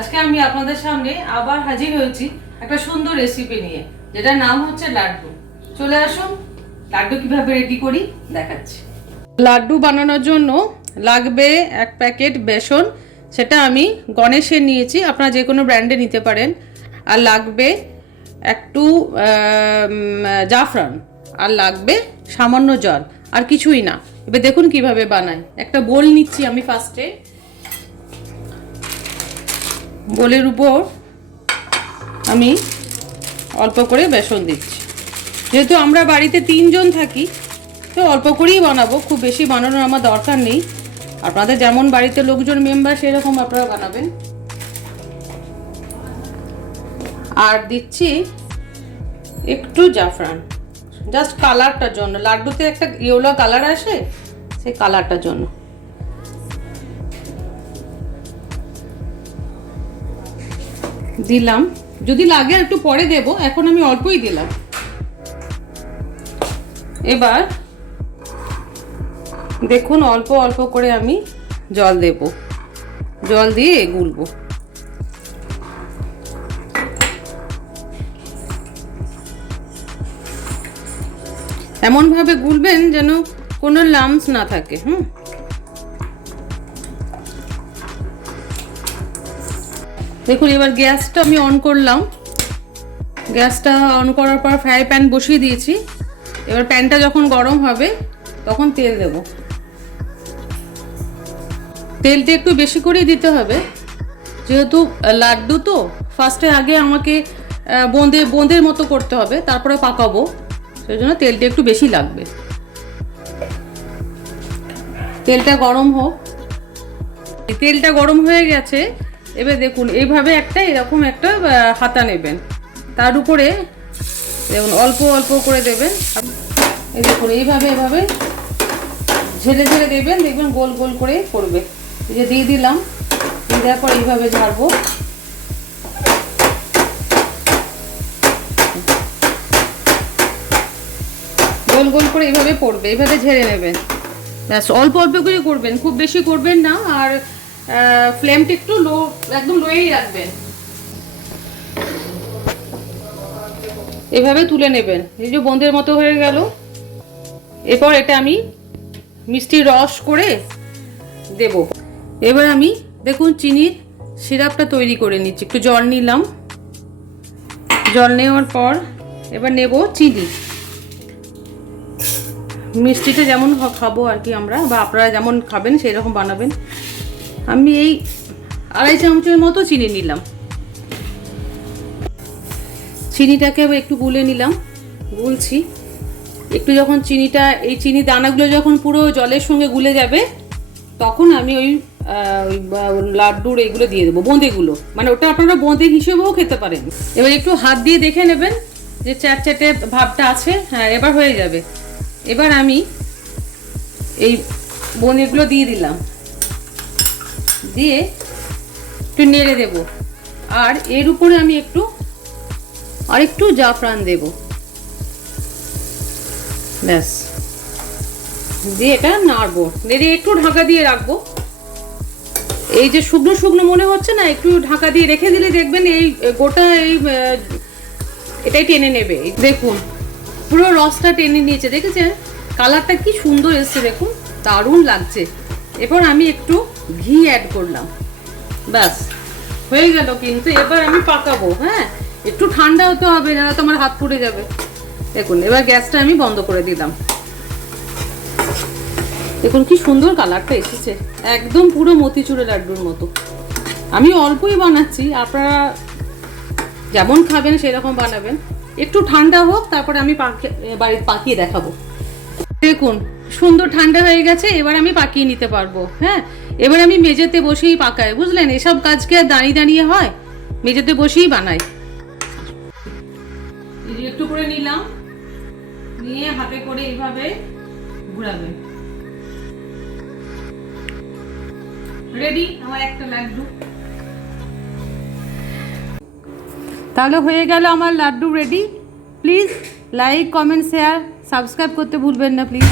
আজকে আমি আপনাদের সামনে আবার হাজির হয়েছি একটা সুন্দর রেসিপি নিয়ে, যেটার নাম হচ্ছে লাড্ডু। চলে আসুন, লাড্ডু কিভাবে রেডি করি দেখাচ্ছি। লাড্ডু বানানোর জন্য লাগবে এক প্যাকেট বেসন, সেটা আমি গণেশের নিয়েছি, আপনারা যে কোনো ব্র্যান্ডে নিতে পারেন। আর লাগবে একটু জাফরান, আর লাগবে সামান্য জল, আর কিছুই না। এবার দেখুন কিভাবে বানাই। একটা বোল নিচ্ছি আমি ফার্স্টে। বোলের উপর আমি অল্প করে বেসন দিচ্ছি। যেহেতু আমরা বাড়িতে 3 জন থাকি, তো অল্প করেই বানাবো, খুব বেশি বানানোর আমার দরকার নেই। আপনাদের যেমন বাড়িতে লোকজন মেম্বার সেরকম আপনারা বানাবেন। আর দিচ্ছি একটু জাফরান, জাস্ট কালারটার জন্য। লাড্ডুতে একটা ইয়েলো কালার আসে, সেই কালারটার জন্য। দিলাম, যদি লাগে একটু পরে দেব, এখন আমি অল্পই দিলাম। এবার দেখুন অল্প অল্প করে আমি জল দেব, জল দিয়ে গুলবো। এমনভাবে গুলবেন যেন কোনো লাম্পস না থাকে। দেখুন এবার গ্যাসটা আমি অন করলাম। গ্যাসটা অন করার পর ফ্রাই প্যান বসিয়ে দিয়েছি। এবার প্যানটা যখন গরম হবে তখন তেল দেব। তেলটা একটু বেশি করেই দিতে হবে, যেহেতু লাড্ডু তো ফার্স্টে আগে আমাকে বোঁদের মতো করতে হবে, তারপরে পাকাবো, সেই জন্য তেলটা একটু বেশি লাগবে। তেলটা গরম হোক। তেলটা গরম হয়ে গেছে। এবার দেখুন এইভাবে এরকম একটা হাতা নেবেন, তার উপরে দেখুন অল্প অল্প করে দেবেন। এই দেখুন এইভাবে এভাবে ঝেড়ে ঝেড়ে দেবেন, দেখবেন গোল গোল করে পড়বে। এই যে দিয়ে দিলাম, দেওয়ার পর এইভাবে ঝাড়বো। গোল গোল করে এইভাবে পড়বে, এইভাবে ঝেড়ে নেবেন। ব্যাস, অল্প অল্প করে করবেন, খুব বেশি করবেন না। আর ফ্লেমটা একটু লো, একদম লোয়েই রাখবেন। এভাবে তুলে নেবেন। এই যে বোঁদের মতো হয়ে গেল। এরপর এটা আমি মিষ্টি রস করে দেব। এবার আমি দেখুন চিনির সিরাপটা তৈরি করে নিচ্ছি। একটু জল নিলাম, জল নেওয়ার পর এবার নেব চিনি। মিষ্টিটা যেমন খাবো আর কি আমরা, বা আপনারা যেমন খাবেন সেই রকম বানাবেন। আমি এই 2.5 চামচের মতো চিনি নিলাম। চিনিটাকে একটু গুলে নিলাম, গুলছি। একটু যখন এই চিনি দানাগুলো যখন পুরো জলের সঙ্গে গুলে যাবে, তখন আমি ওই লাড্ডুর এইগুলো দিয়ে দেবো, বোঁদেগুলো। মানে ওটা আপনারা বোঁদে হিসেবেও খেতে পারেন। এবার একটু হাত দিয়ে দেখে নেবেন যে চ্যাটচ্যাটে ভাবটা আছে। হ্যাঁ, এবার হয়ে যাবে। এবার আমি এই বোঁদেগুলো দিয়ে দিলাম, দিয়ে একটু নেড়ে দেব। আর এর উপরে আমি আরেকটু জাফরান দেব। ব্যাস, দিয়ে এটা নাড়বো, নেড়ে একটু ঢাকা দিয়ে রাখবো। এই যে শুকনো শুকনো মনে হচ্ছে না, একটু ঢাকা দিয়ে রেখে দিলে দেখবেন এই গোটা এটাই টেনে নেবে। দেখুন পুরো রসটা টেনে নিয়েছে, দেখেছেন? কালারটা কি সুন্দর এসছে, দেখুন দারুণ লাগছে। এরপর আমি একটু ঘি অ্যাড করলাম। ব্যাস হয়ে গেল। কিন্তু এবার আমি পাকাবো। হ্যাঁ, একটু ঠান্ডা হতে হবে, না তো আমার হাত পুড়ে যাবে। দেখুন এবার গ্যাসটা আমি বন্ধ করে দিলাম। দেখুন কি সুন্দর কালারটা এসেছে, একদম পুরো মতিচুরের লাড্ডুর মতো। আমি অল্পই বানাচ্ছি, আপনারা যেমন খাবেন সেরকম বানাবেন। একটু ঠান্ডা হোক, তারপরে আমি বাড়িতে পাকিয়ে দেখাবো। দেখুন সুন্দর ঠান্ডা হয়ে গেছে, এবার আমি পাকিয়ে নিতে পারবো। হ্যাঁ, এবার আমি মেঝেতে বসেই পাকাই, বুঝলেন? এসব কাজকে আর দাঁড়িয়ে দাঁড়িয়ে হয়, মেঝেতে বসেই বানাই। একটু করে নিলাম, নিয়ে হাতে করে এইভাবে ঘোরাবেন। রেডি আমার একটা লাড্ডু। তাহলে হয়ে গেল আমার laddu ready. Please like, comment, share, subscribe করতে ভুলবেন না প্লিজ।